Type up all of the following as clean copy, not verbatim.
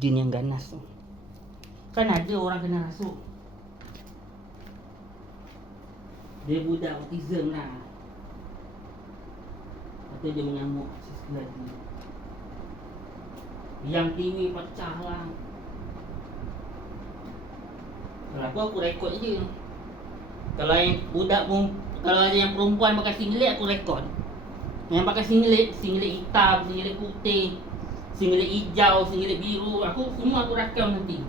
Jin yang ganas tu. Kan ada orang kena rasuk. Dia budak autism lah. Atau dia mengamuk sesuatu lagi. Yang TV pecah lah. Kalau aku rekod je. Kalau yang budak pun, kalau ada yang perempuan pakai singlet aku rekod. Yang pakai singlet hitam, singlet putih, singlet hijau, singlet biru, semua aku rakam nanti.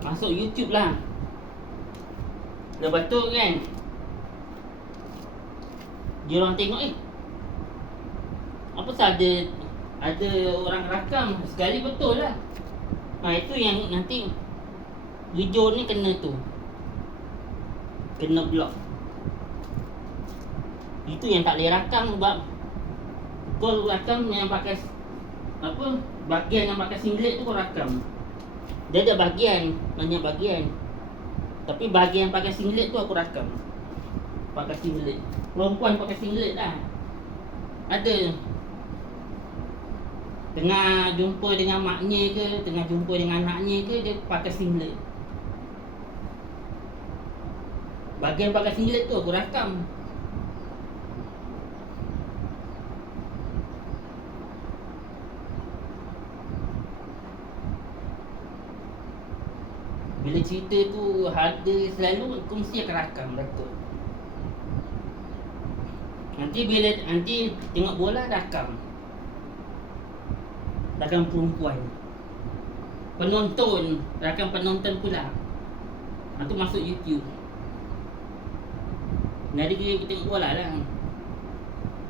Masuk YouTube lah. Lepas tu kan, dia orang tengok apa sahaja ada orang rakam sekali betul lah. Itu yang nanti video ni kena block. Itu yang tak boleh rakam sebab kau rakam yang pakai bahagian yang pakai singlet tu kau rakam. Dia ada banyak bahagian. Tapi bahagian yang pakai singlet tu aku rakam. Pakai singlet. Perempuan pakai singlet lah. Ada. Tengah jumpa dengan maknya ke, tengah jumpa dengan anaknya ke, dia pakai singlet. Bahagian pakai singlet tu aku rakam. Bila cerita tu ada selalu aku mesti akan rakam betul. Nanti tengok bola rakam perempuan. Rakam penonton pula. Itu masuk YouTube. Nanti kita tengok bola lah.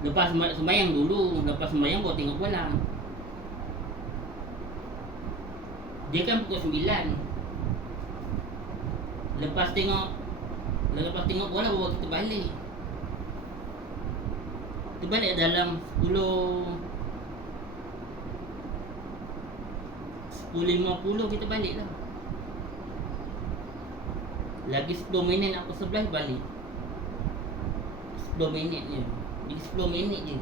Lepas sembahyang dulu, lepas sembahyang baru tengok bola. Dia kan pukul 9. Lepas tengok bola baru kita balik. Kita balik dalam 10.50 kita balik lah. Lagi 10 minit aku 11 balik. 10 minit je. Lagi 10 minit je.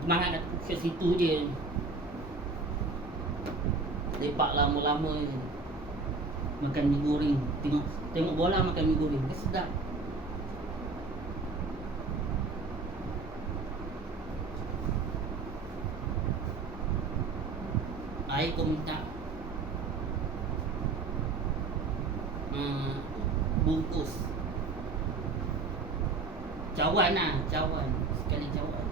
Semangat kat situ je. Lepak lama-lama je. Makan mi goreng. Tengok bola makan mi goreng. Dia sedap. Air kau minta bungkus cawan sekali cawan.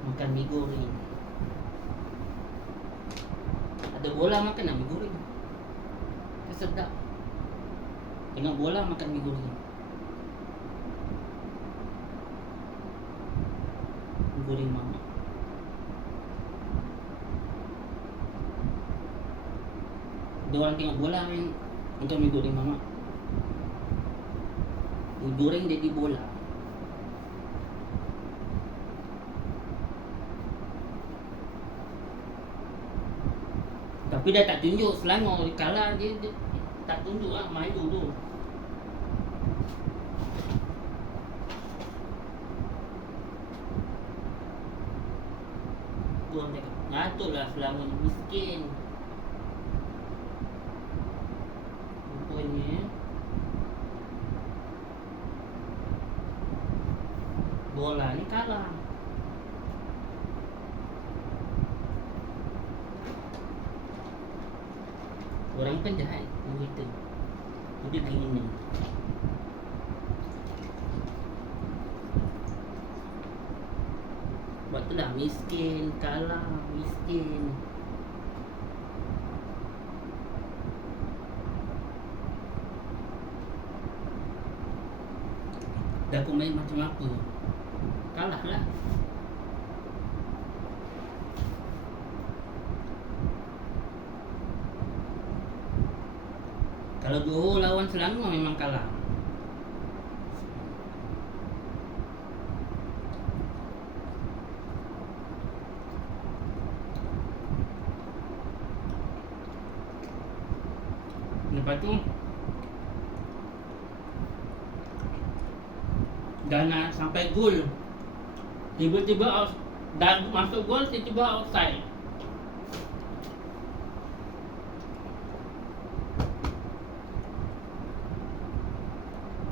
Makan mi goreng. Ada bola makan mi goreng. Sedap. Tengok bola makan mi goreng. Mi goreng mama. Ada orang tengok bola kan untuk mi goreng mama. Mi goreng jadi bola. Tapi dia tak tunjuk Selangor, dia kalah dia tak tunjuk lah, malu tu. Tuan cakap, ngatuk lah Selangor ni miskin. Rupanya bola ni kalah. Orang kan jahat kita. Dia kriminal. Sebab tu lah miskin, kalah, miskin. Dah aku main macam apa, kalah lah. Kalau Johor lawan Selangor memang kalah. Lepas tu dah nak sampai gol, tiba-tiba dah masuk gol, tiba-tiba outside.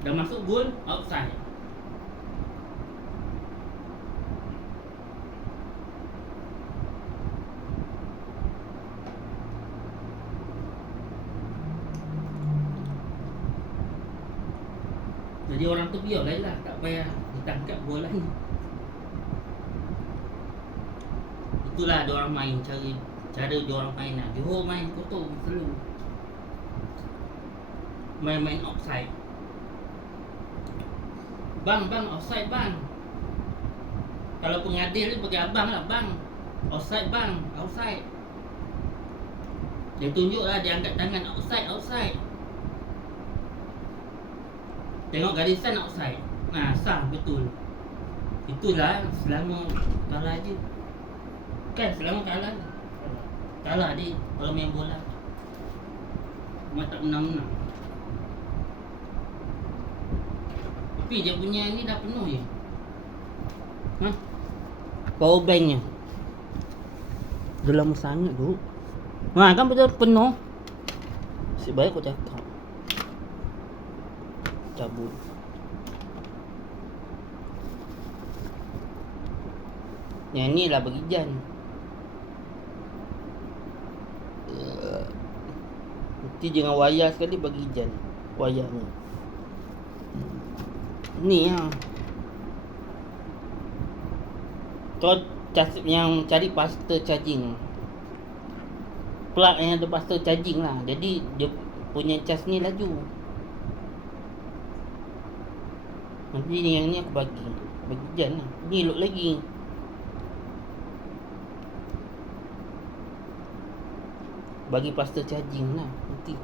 Dah masuk gol, outside. Jadi orang tu biarlah lah, tak payah ditangkap bola ni. Itulah dia orang main, cara dia orang main lah. Johor main kotor selalu. Main outside. Bang, outside bang. Kalau pengadil ni bagi abang lah, bang. Outside bang, outside. Dia tunjuk lah, dia angkat tangan, outside. Tengok garisan outside. Nah, sah betul. Itulah selama kalah je. Kan selama kalah dia kalau main bola. Cuma tak menang-menang. Tapi dia punya ni dah penuh je. Power banknya dah lama sangat tu. Kan betul penuh. Sebaik kau cakap cabut. Yang ni lah bagi Jan. Nanti jangan wayar sekali bagi Jan. Wayar ni lah. Kau yang cari faster charging, plug yang ada faster charging lah. Jadi dia punya charge ni laju. Nanti yang ni aku bagi Jan lah. Ni load lagi. Bagi faster charging lah nanti.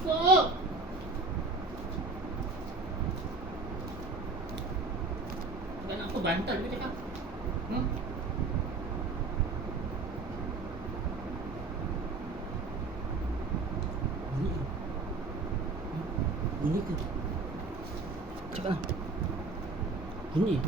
So kan aku bantal dia cakap. Bunyi ke? Cakap lah. Bunyi.